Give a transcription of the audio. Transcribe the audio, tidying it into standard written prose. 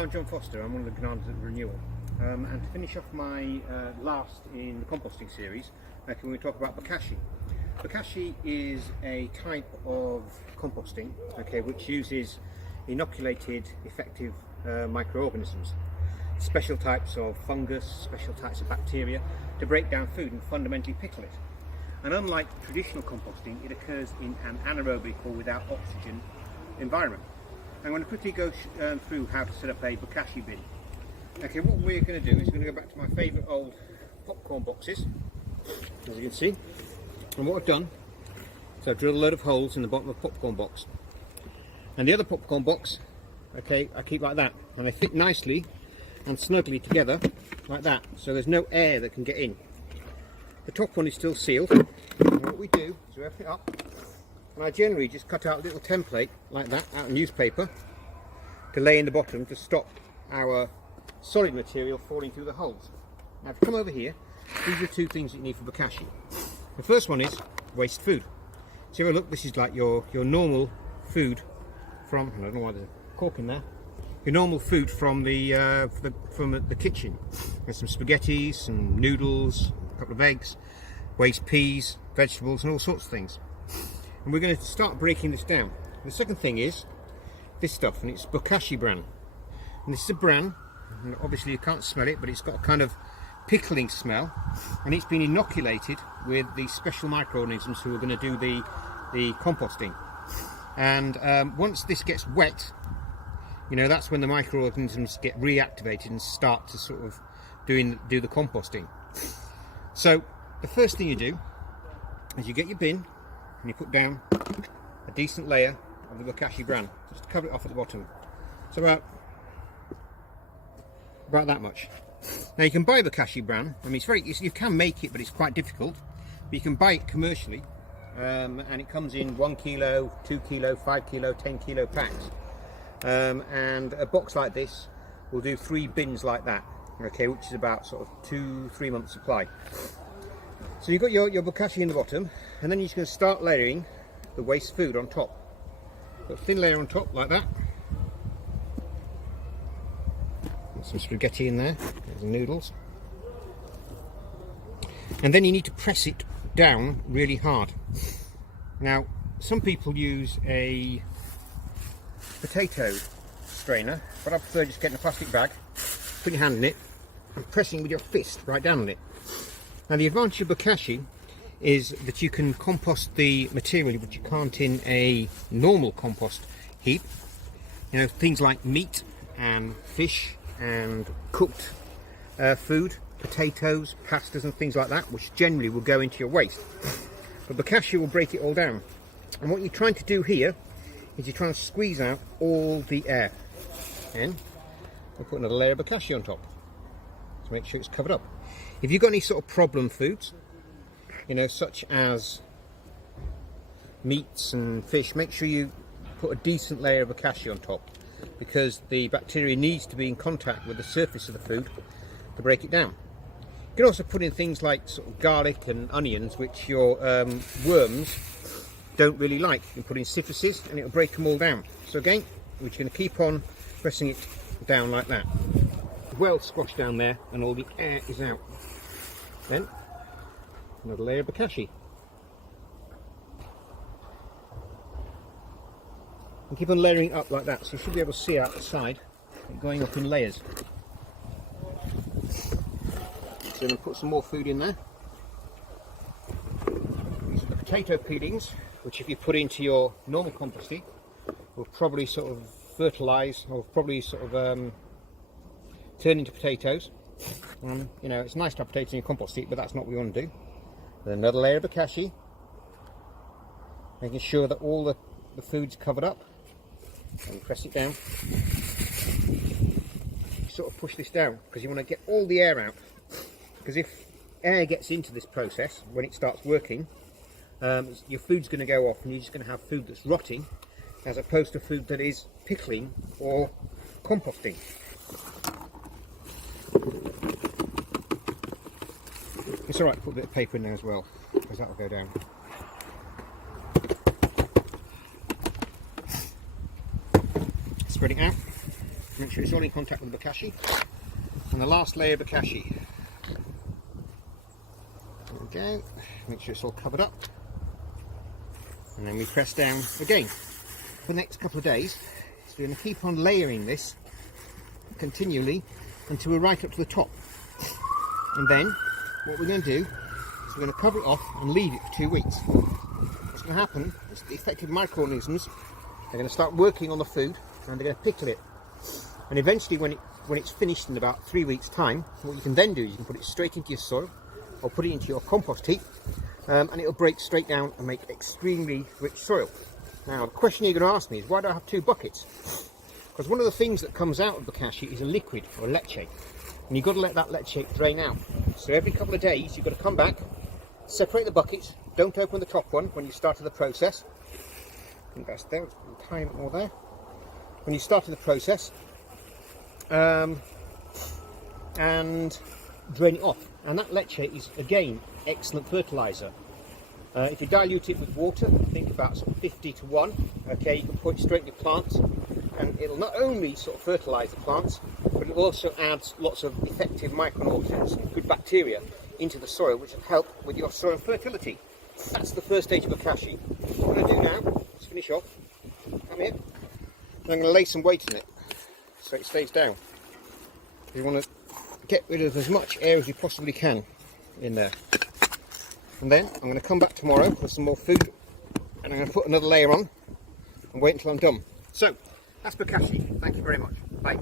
I'm John Foster. I'm one of the gardeners at Renewal, and to finish off my last in the composting series, we're going to talk about Bokashi. Bokashi is a type of composting, which uses inoculated, effective microorganisms, special types of fungus, special types of bacteria to break down food and fundamentally pickle it. And unlike traditional composting, it occurs in an anaerobic or without oxygen environment. I'm going to quickly go through how to set up a Bokashi bin. Okay, what we're going to do is we're going to go back to my favourite old popcorn boxes, as you can see. And what I've done is I've drilled a load of holes in the bottom of the popcorn box. And the other popcorn box, I keep like that. And they fit nicely and snugly together, like that. So there's no air that can get in. The top one is still sealed. And what we do is we open it up. And I generally just cut out a little template like that out of newspaper to lay in the bottom to stop our solid material falling through the holes. Now if you come over here, these are two things that you need for Bokashi. The first one is waste food. So have a look, this is like your normal food from, I don't know why there's a cork in there, your normal food from the kitchen. There's some spaghetti, some noodles, a couple of eggs, waste peas, vegetables and all sorts of things. And we're going to start breaking this down. The second thing is this stuff, and it's Bokashi bran. And this is a bran, and obviously you can't smell it, but it's got a kind of pickling smell, and it's been inoculated with these special microorganisms who are going to do the composting. And once this gets wet, that's when the microorganisms get reactivated and start to sort of do the composting. So the first thing you do is you get your bin and you put down a decent layer of the Bokashi bran, just to cover it off at the bottom. So about that much. Now you can buy Bokashi bran. I mean, you can make it, but it's quite difficult. But you can buy it commercially, and it comes in 1 kilo, 2 kilo, 5 kilo, 10 kilo packs. And a box like this will do 3 bins like that, which is about sort of 2-3 months supply. So you've got your Bokashi in the bottom, and then you're just going to start layering the waste food on top. Put a thin layer on top like that. Put some spaghetti in there, there's the noodles. And then you need to press it down really hard. Now, some people use a potato strainer, but I prefer just getting a plastic bag, put your hand in it, and pressing with your fist right down on it. Now the advantage of Bokashi is that you can compost the material which you can't in a normal compost heap. Things like meat and fish and cooked food, potatoes, pastas and things like that, which generally will go into your waste. But Bokashi will break it all down. And what you're trying to do here is you're trying to squeeze out all the air. And we'll put another layer of Bokashi on top to make sure it's covered up. If you've got any sort of problem foods, such as meats and fish, make sure you put a decent layer of Bokashi on top, because the bacteria needs to be in contact with the surface of the food to break it down. You can also put in things like sort of garlic and onions, which your worms don't really like. You can put in citruses and it'll break them all down. So again, we're just going to keep on pressing it down like that. Well squashed down there and all the air is out. Then another layer of Bokashi. And keep on layering up like that, so you should be able to see out the side, going up in layers. So I'm going to put some more food in there. These are the potato peelings, which if you put into your normal composting, will probably sort of fertilise, or probably sort of turn into potatoes. It's nice to have potatoes in your compost heap, but that's not what we want to do. Then another layer of Bokashi, making sure that all the food's covered up, and press it down. You sort of push this down because you want to get all the air out, because if air gets into this process when it starts working, your food's going to go off and you're just going to have food that's rotting as opposed to food that is pickling or composting. It's alright to put a bit of paper in there as well, because that will go down. Spread it out. Make sure it's all in contact with the Bokashi. And the last layer of Bokashi. There we go. Make sure it's all covered up. And then we press down again. For the next couple of days, so we're going to keep on layering this continually until we're right up to the top. And then what we're going to do is we're going to cover it off and leave it for 2 weeks. What's going to happen is the effective microorganisms are going to start working on the food and they're going to pickle it. And eventually when it's finished in about 3 weeks time, what you can then do is you can put it straight into your soil or put it into your compost heap, and it'll break straight down and make extremely rich soil. Now the question you're going to ask me is, why do I have 2 buckets? Because one of the things that comes out of Bokashi is a liquid or a leche, and you've got to let that leche drain out. So every couple of days you've got to come back, separate the buckets, don't open the top one when you started the process. I think that's there, tie it more there. When you started the process, and drain it off. And that leche is again excellent fertilizer. If you dilute it with water, think about sort of 50 to 1, okay, you can put it straight in your plants, and it'll not only sort of fertilize the plants, but it also adds lots of effective micronutrients and good bacteria into the soil, which will help with your soil fertility. That's the first stage of Bokashi. What I'm going to do now is finish off. Come here. I'm going to lay some weight in it so it stays down. You want to get rid of as much air as you possibly can in there. And then I'm going to come back tomorrow with some more food, and I'm going to put another layer on and wait until I'm done. So that's Bokashi. Thank you very much. Bye.